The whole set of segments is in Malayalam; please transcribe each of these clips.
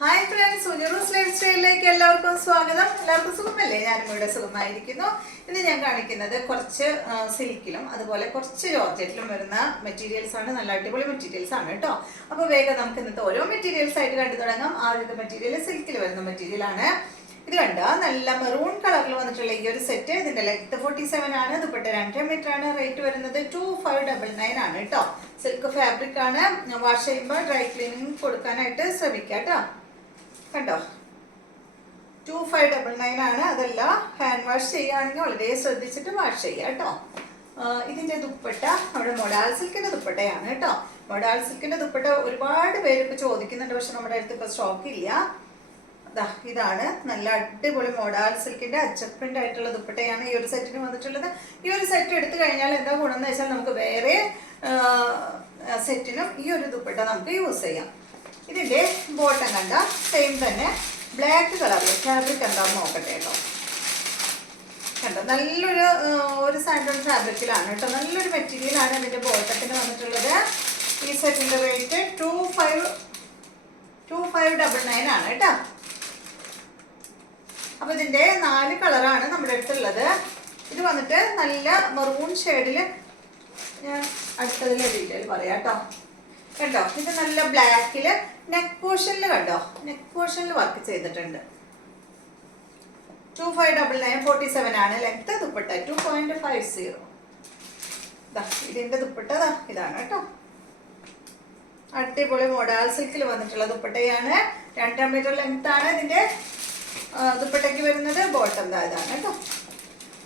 ഹായ് ഫ്രണ്ട്സ്, സുജറൂസ് ലൈഫ് സ്റ്റൈലിലേക്ക് എല്ലാവർക്കും സ്വാഗതം. എല്ലാവർക്കും സുഖമല്ലേ? ഞാനും ഇവിടെ സുഖമായിരിക്കുന്നു. ഇന്ന് ഞാൻ കാണിക്കുന്നത് കുറച്ച് സിൽക്കിലും അതുപോലെ കുറച്ച് ജോർജറ്റിലും വരുന്ന മെറ്റീരിയൽസ് ആണ്. നല്ല അടിപൊളി മെറ്റീരിയൽസ് ആണ് കേട്ടോ. അപ്പോൾ വേഗം നമുക്ക് ഇന്നത്തെ ഓരോ മെറ്റീരിയൽസ് ആയിട്ട് കണ്ടു തുടങ്ങാം. ആദ്യത്തെ മെറ്റീരിയൽ സിൽക്കിൽ വരുന്ന മെറ്റീരിയൽ ആണ്. ഇത് കണ്ട നല്ല മെറൂൺ കളറിൽ വന്നിട്ടുള്ള ഈ ഒരു സെറ്റ്. ഇതിന്റെ ലെങ്ത് 47 ആണ്. ദുപ്പട്ട 2 മീറ്റർ ആണ്. റേറ്റ് വരുന്നത് 2599 ആണ് കേട്ടോ. സിൽക്ക് ഫാബ്രിക് ആണ്. വാഷ് ചെയ്യുമ്പോൾ ഡ്രൈ ക്ലീനിങ് കൊടുക്കാനായിട്ട് ശ്രമിക്കാം കേട്ടോ. കണ്ടോ, 2599 ആണ്. അതല്ല, ഹാൻഡ് വാഷ് ചെയ്യുകയാണെങ്കിൽ വളരെ ശ്രദ്ധിച്ചിട്ട് വാഷ് ചെയ്യുക കേട്ടോ. ഇതിന്റെ ദുപ്പട്ട നമ്മുടെ മൊഡാൾ സിൽക്കിന്റെ ദുപ്പട്ടയാണ് കേട്ടോ. മൊഡാൾ സിൽക്കിന്റെ ദുപ്പട്ട ഒരുപാട് പേര് ഇപ്പൊ ചോദിക്കുന്നുണ്ട്, പക്ഷെ നമ്മുടെ അടുത്ത് ഇപ്പൊ സ്റ്റോക്ക് ഇല്ല. ഇതാണ് നല്ല അടിപൊളി മോഡാൾ സിൽക്കിന്റെ അച്ചപ്രിന്റ് ആയിട്ടുള്ള ദുപ്പട്ടയാണ് ഈ ഒരു സെറ്റിന് വന്നിട്ടുള്ളത്. ഈ ഒരു സെറ്റ് എടുത്തു കഴിഞ്ഞാൽ എന്താ ഗുണം എന്ന് വെച്ചാൽ നമുക്ക് വേറെ സെറ്റിനും ഈ ഒരു ദുപ്പട്ട നമുക്ക് യൂസ് ചെയ്യാം. ഇതിന്റെ ബോട്ടം കണ്ട സെയിം തന്നെ ബ്ലാക്ക് കളറിൽ ഫാബ്രിക് എന്താന്ന് നോക്കട്ടെ കേട്ടോ. കണ്ടോ, നല്ലൊരു സാൻഡോൺ ഫാബ്രിക്കിലാണ് കേട്ടോ. നല്ലൊരു മെറ്റീരിയലാണ് ഇതിന്റെ ബോട്ടത്തിന് വന്നിട്ടുള്ളത്. ഈ സെറ്റിന്റെ റേറ്റ് 2599 ആണ് കേട്ടോ. അപ്പൊ ഇതിന്റെ 4 കളറാണ് നമ്മുടെ അടുത്തുള്ളത്. ഇത് വന്നിട്ട് നല്ല മെറൂൺ ഷെയ്ഡില്, ഞാൻ അടുത്തതിൽ ഡീറ്റെയിൽ പറയാം കേട്ടോ. കണ്ടോ, ഇത് നല്ല ബ്ലാക്കില് നെക്ക് പോർഷനിൽ കണ്ടോ, നെക്ക് പോർഷനിൽ വർക്ക് ചെയ്തിട്ടുണ്ട്. 2599 47 ആണ് ലെങ്ത്. ദുപ്പട്ട 2.50. ഇതിന്റെ ദുപ്പട്ട ഇതാണ് കേട്ടോ. അടിപൊളി മോഡാൾ സിൽക്കിൽ വന്നിട്ടുള്ള ദുപ്പട്ടയാണ്. 2 മീറ്റർ ലെങ്ത് ആണ് ഇതിന്റെ ദുപ്പട്ടയ്ക്ക് വരുന്നത്. ബോട്ടം ഇതാണ് കേട്ടോ.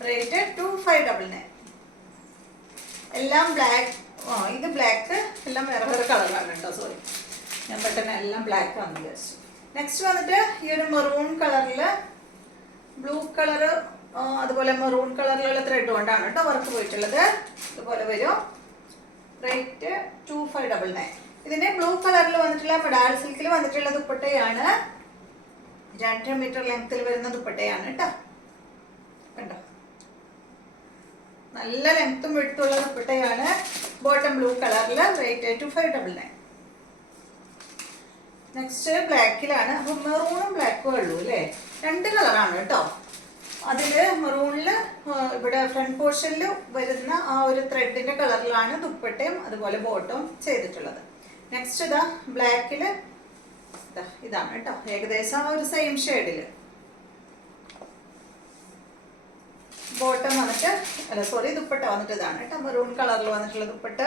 റേറ്റ് 2599. എല്ലാം ബ്ലാക്ക്. ഇത് ബ്ലാക്ക്, എല്ലാം വേറെ വേറെ കളറാണ് കേട്ടോ. സോറി, ഞാൻ പെട്ടെന്ന് എല്ലാം ബ്ലാക്ക് ആണെന്ന് വിചാരിച്ചു. നെക്സ്റ്റ് വന്നിട്ട് ഈ ഒരു മെറൂൺ കളറില് ബ്ലൂ കളറ് അതുപോലെ മെറൂൺ കളറിലുള്ള ത്രെഡ് കൊണ്ടാണ് കേട്ടോ വർക്ക് പോയിട്ടുള്ളത്. ഇതുപോലെ വരും. റേറ്റ് 2599. ഇതിന്റെ ബ്ലൂ കളറിൽ വന്നിട്ടുള്ള മൊഡാൾ സിൽക്കിൽ വന്നിട്ടുള്ള ദുപ്പട്ടയാണ്. 2 മീറ്റർ ലെങ്ത്തിൽ വരുന്ന ദുപ്പട്ടയാണ് കേട്ടോ. കണ്ടോ, നല്ല ലെങ്ത്തും വെടുത്തുള്ള ദുപ്പട്ടയാണ്. ബോട്ടം ബ്ലൂ കളറിൽ. റേറ്റ് 2599. നെക്സ്റ്റ് ബ്ലാക്കിലാണ്. അപ്പൊ മെറൂണും ബ്ലാക്കും ഉള്ളൂ അല്ലേ. 2 കളറാണ് കേട്ടോ. അതില് മെറൂണില് ഇവിടെ ഫ്രണ്ട് പോർഷനിൽ വരുന്ന ആ ഒരു ത്രെഡിന്റെ കളറിലാണ് ദുപ്പട്ടയും അതുപോലെ ബോട്ടവും ചെയ്തിട്ടുള്ളത്. നെക്സ്റ്റ് ഇതാ ബ്ലാക്കില് ഇതാണ് കേട്ടോ. ഏകദേശം ഒരു സെയിം ഷെയ്ഡില് ബോട്ടം വന്നിട്ട്, ദുപ്പട്ട വന്നിട്ട് ഇതാണ് കേട്ടോ. മെറൂൺ കളറിൽ വന്നിട്ടുള്ള ദുപ്പട്ട.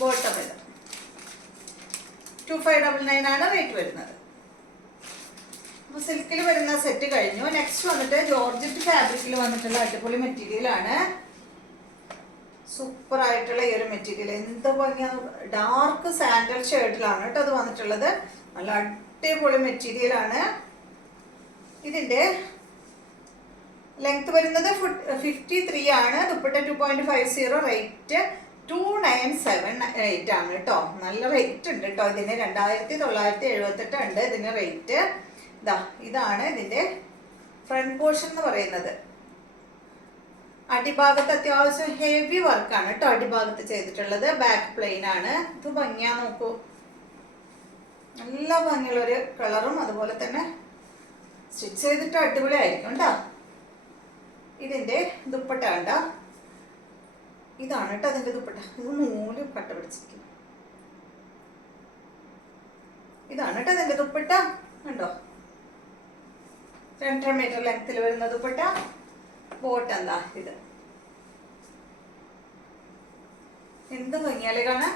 ബോട്ടം ഇത് 2599 ആണ് റേറ്റ് വരുന്നത്. അപ്പൊ സിൽക്കിൽ വരുന്ന സെറ്റ് കഴിഞ്ഞു. നെക്സ്റ്റ് വന്നിട്ട് ജോർജറ്റ് ഫാബ്രിക്കിൽ വന്നിട്ടുള്ള അടിപൊളി മെറ്റീരിയൽ ആണ്. സൂപ്പർ ആയിട്ടുള്ള ഈ ഒരു മെറ്റീരിയൽ എന്ത് ഭംഗിയാ. ഡാർക്ക് സാൻഡൽ ഷെയ്ഡിലാണ് കേട്ടോ അത് വന്നിട്ടുള്ളത്. നല്ല അടിപൊളി മെറ്റീരിയൽ ആണ്. ഇതിന്റെ ലെങ്ത് വരുന്നത് 53 ആണ്. ദുപ്പട്ട 2.50. റേറ്റ് 2978 ആണ് കേട്ടോ. നല്ല റേറ്റ് ഉണ്ട് കേട്ടോ. ഇതിന് 2978 ഉണ്ട് ഇതിന് റേറ്റ്. ഇതാണ് ഇതിന്റെ ഫ്രണ്ട് പോർഷൻ എന്ന് പറയുന്നത്. അടിഭാഗത്ത് അത്യാവശ്യം ഹെവി വർക്കാണ് കേട്ടോ അടിഭാഗത്ത് ചെയ്തിട്ടുള്ളത്. ബാക്ക് പ്ലെയിൻ ആണ്. ഇത് ഭംഗിയാ നോക്കൂ. നല്ല ഭംഗിയുള്ള ഒരു കളറും അതുപോലെ തന്നെ സ്റ്റിച്ച് ചെയ്തിട്ട് അടിപൊളിയായിരിക്കും കേട്ടോ. ഇതിന്റെ ദുപ്പട്ട കണ്ട ഇതാണ് കേട്ടോ അതിന്റെ ദുപ്പട്ട. ഇത് നൂല് കട്ട പിടിച്ചിരിക്കും. ഇതാണ് കേട്ടോ അതിന്റെ ദുപ്പട്ട. കണ്ടോ, 2 മീറ്റർ ലെങ്ത്തിൽ വരുന്ന ദുപ്പട്ട. ബോട്ട് എന്താ ഇത്. എന്ത് ഭംഗിയാലേ കാണാൻ.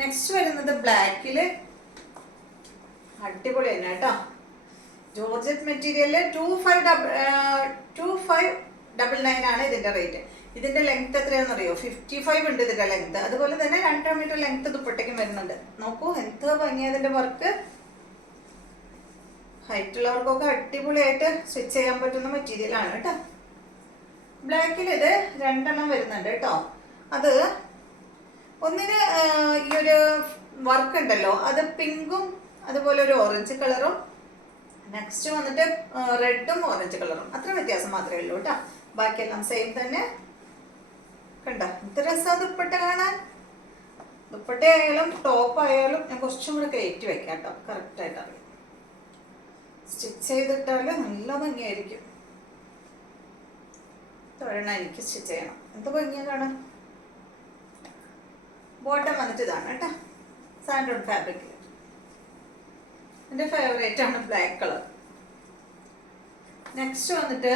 നെക്സ്റ്റ് വരുന്നത് ബ്ലാക്കില് അടിപൊളി തന്നെ കേട്ടോ. ജോർജറ്റ് മെറ്റീരിയല് 2599 ആണ് ഇതിന്റെ റേറ്റ്. ഇതിന്റെ ലെങ്ത് എത്രയാണെന്ന് അറിയോ? 55 ഉണ്ട് ഇതിന്റെ ലെങ്ത്. അതുപോലെ തന്നെ 2 മീറ്റർ ലെങ്ത് ദുപ്പട്ടയ്ക്കും വരുന്നുണ്ട്. നോക്കൂ എന്ത് ഭംഗിയാ ഇതിന്റെ വർക്ക്. ഹൈറ്റ് ഉള്ളവർക്കൊക്കെ അടിപൊളിയായിട്ട് സ്റ്റിച്ച് ചെയ്യാൻ പറ്റുന്ന മെറ്റീരിയൽ ആണ് കേട്ടോ. ബ്ലാക്കിൽ ഇത് 2 എണ്ണം വരുന്നുണ്ട് കേട്ടോ. അത് ഒന്നിന് ഈ ഒരു വർക്ക് ഉണ്ടല്ലോ, അത് പിങ്കും അതുപോലെ ഒരു ഓറഞ്ച് കളറും. നെക്സ്റ്റ് വന്നിട്ട് റെഡും ഓറഞ്ച് കളറും. അത്ര വ്യത്യാസം മാത്രമേ ഉള്ളൂ കേട്ടോ. ബാക്കിയെല്ലാം സെയിം തന്നെ. കണ്ടോ, എന്ത് രസാ ദുപ്പട്ട കാണാൻ. ദുപ്പട്ടയായാലും ടോപ്പ് ആയാലും ഞാൻ കുറച്ചും കൂടെ കയറ്റി വെക്കാം കേട്ടോ, കറക്റ്റായിട്ട് അറിയാം. സ്റ്റിച്ച് ചെയ്തിട്ടാൽ നല്ല ഭംഗിയായിരിക്കും. തൊഴണ എനിക്ക് സ്റ്റിച്ച് ചെയ്യണം, എന്ത് ഭംഗിയാണ്. ബോട്ടം വന്നിട്ട് ഇതാണ് കേട്ടോ, സാൻഡോൺ ഫാബ്രിക്കിൽ. എൻ്റെ ഫേവറേറ്റ് ആണ് ബ്ലാക്ക് കളർ. നെക്സ്റ്റ് വന്നിട്ട്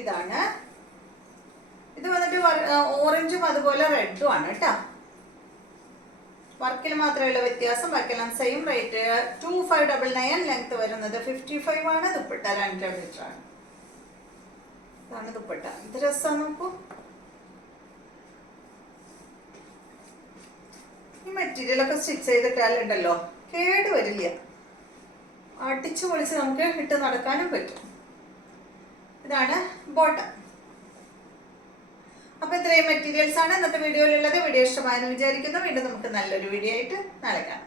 ഇതാണ്. ഇത് വന്നിട്ട് ഓറഞ്ചും അതുപോലെ റെഡും ആണ് കേട്ടോ. വർക്കിൽ മാത്രമേ വ്യത്യാസം, ബാക്കിയെല്ലാം സെയിം റേറ്റ്. 2599 ലെങ്ത് വരുന്നത് 55 ആണ്. ദുപ്പട്ട 2 മീറ്റർ ആണ്. ഇതാണ് ദുപ്പട്ട. ഇത് രസമാണ്. നോക്കൂ, ഈ മെറ്റീരിയലൊക്കെ സ്റ്റിച്ച് ചെയ്തിട്ടാലുണ്ടല്ലോ കേട് വരില്ല, അടിച്ചു പൊളിച്ച് നമുക്ക് ഇട്ട് നടക്കാനും പറ്റും. ഇതാണ് ബോട്ടം. അപ്പൊ ഇത്രയും മെറ്റീരിയൽസ് ആണ് ഇന്നത്തെ വീഡിയോയിലുള്ളത്. വീഡിയോ ഇഷ്ടമായെന്ന് വിചാരിക്കുന്നു. വീണ്ടും നമുക്ക് നല്ലൊരു വീഡിയോ ആയിട്ട് നാളെ കാണാം.